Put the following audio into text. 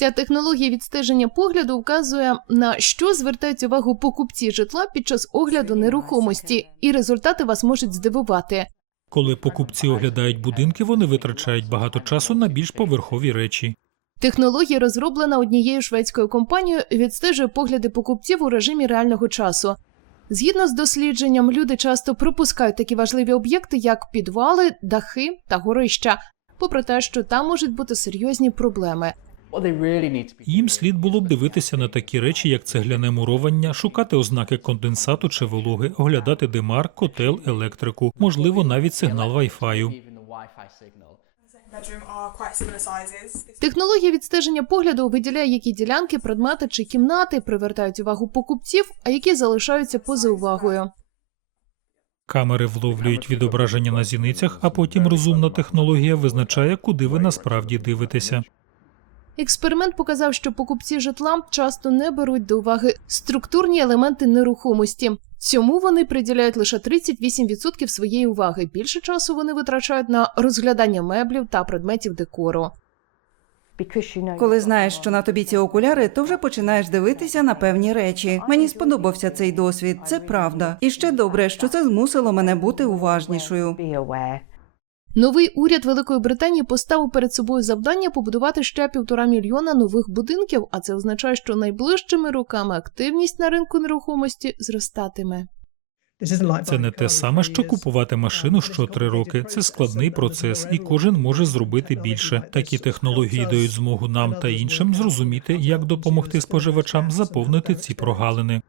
Ця технологія відстеження погляду вказує на що звертають увагу покупці житла під час огляду нерухомості, і результати вас можуть здивувати. Коли покупці оглядають будинки, вони витрачають багато часу на більш поверхові речі. Технологія розроблена однією шведською компанією, відстежує погляди покупців у режимі реального часу. Згідно з дослідженням, люди часто пропускають такі важливі об'єкти, як підвали, дахи та горища, попри те, що там можуть бути серйозні проблеми. Їм слід було б дивитися на такі речі, як цегляне муровання, шукати ознаки конденсату чи вологи, оглядати димар, котел, електрику, можливо, навіть сигнал sizes. Технологія відстеження погляду виділяє, які ділянки, предмети чи кімнати привертають увагу покупців, а які залишаються поза увагою. Камери вловлюють відображення на зіницях, а потім розумна технологія визначає, куди ви насправді дивитеся. Експеримент показав, що покупці житла часто не беруть до уваги структурні елементи нерухомості. Цьому вони приділяють лише 38% своєї уваги. Більше часу вони витрачають на розглядання меблів та предметів декору. Коли знаєш, що на тобі ці окуляри, то вже починаєш дивитися на певні речі. Мені сподобався цей досвід, це правда. І ще добре, що це змусило мене бути уважнішою. Новий уряд Великої Британії поставив перед собою завдання побудувати ще півтора мільйона нових будинків, а це означає, що найближчими роками активність на ринку нерухомості зростатиме. Це не те саме, що купувати машину що три роки. Це складний процес, і кожен може зробити більше. Такі технології дають змогу нам та іншим зрозуміти, як допомогти споживачам заповнити ці прогалини.